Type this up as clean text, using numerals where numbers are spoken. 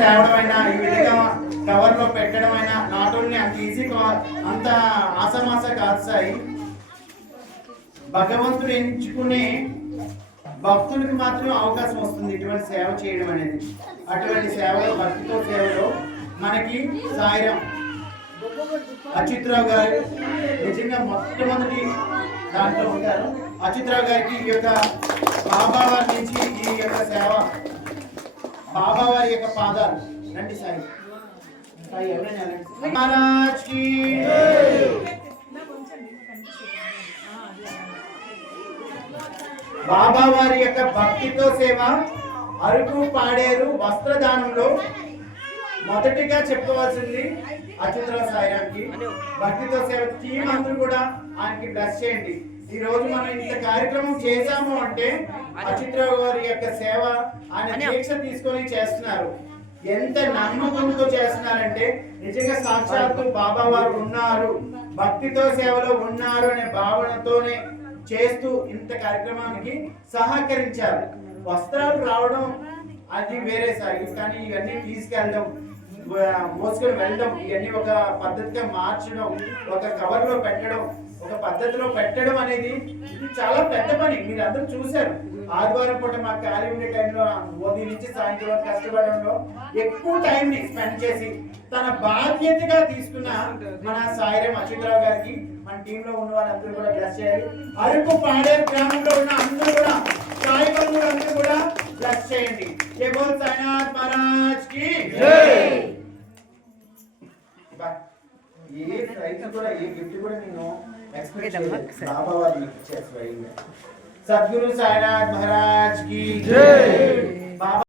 తేవడమైనా ఈ విధంగా కవర్ లో పెట్టడమైనా నాట్ ఓన్లీ అంత ఈజీ అంత ఆసమాస కాదు సాయి. భగవంతుడు ఎంచుకునే భక్తుడికి మాత్రం అవకాశం వస్తుంది ఇటువంటి సేవ చేయడం అనేది. అటువంటి సేవలో భక్తితో సేవలో మనకి సాయిరాం అచ్యుతరావు గారు నిజంగా మొట్టమొదటి దాంట్లో ఉంటారు. అచ్యుతరావు గారికి ఈ యొక్క బాబావారి నుంచి ఈ యొక్క సేవ, బాబావారి యొక్క పాదాలు రండి సాయి. సాయి ఎవరైనా మహారాజ్ కి బాబావారి యొక్క భక్తితో సేవ అరకు పాడేరు వస్త్రదానంలో మొదటిగా చెప్పవలసింది అచ్యుతరావు సాయిరాంకి. భక్తితో సేవ టీం అందరూ కూడా ఆయనకి బ్లెస్ చేయండి. ఈ రోజు మనం ఇంత కార్యక్రమం చేశాము అంటే అచ్యుతరావు గారి యొక్క సేవ ఆయన దీక్ష తీసుకొని చేస్తున్నారు. ఎంత నమ్మకంతో చేస్తున్నారంటే నిజంగా సాక్షాత్తు బాబా వారు ఉన్నారు, భక్తితో సేవలో ఉన్నారు అనే భావనతోనే చేస్తూ ఇంత కార్యక్రమానికి సహకరించారు. వస్త్రాలు రావడం అది వేరే సాయి, కానీ ఇవన్నీ తీసుకెళ్ళడం, మోసుకొని వెళ్ళడం, ఇవన్నీ ఒక పద్ధతిగా మార్చడం, ఒక కవర్ లో పెట్టడం, ఒక పద్ధతిలో పెట్టడం అనేది ఇది చాలా పెద్ద పని. మీరు అందరూ చూశారు. ఆదివారం పూట మాకు ఖాళీ ఉండే టైంలో ఉదయం నుంచి సాయంత్రం వరకు కష్టపడంలో ఎక్కువ టైం ని స్పెండ్ చేసి తన బాధ్యతగా తీసుకున్న మన సాయిరాం అచ్యుతరావు గారికి మన టీంలో ఉన్న వాళ్ళందరూ కూడా బ్లెస్ చేయాలి. అరకు పాడేరు గ్రామంలో ఉన్న అందరూ కూడా సాయి బంధువులు అందరూ కూడా బ్లెస్ చేయండి. జై బోల్ సాయినాథ్ మహారాజ్ కి ఏ ప్రైజ్ కూడా ఏ గిఫ్ట్ కూడా నేను ఎక్స్పెక్ట్ చేయలేదు. బాబా వారు మీకు ఇచ్చారు. సద్గురు సాయినాథ్ మహారాజ్ की जय।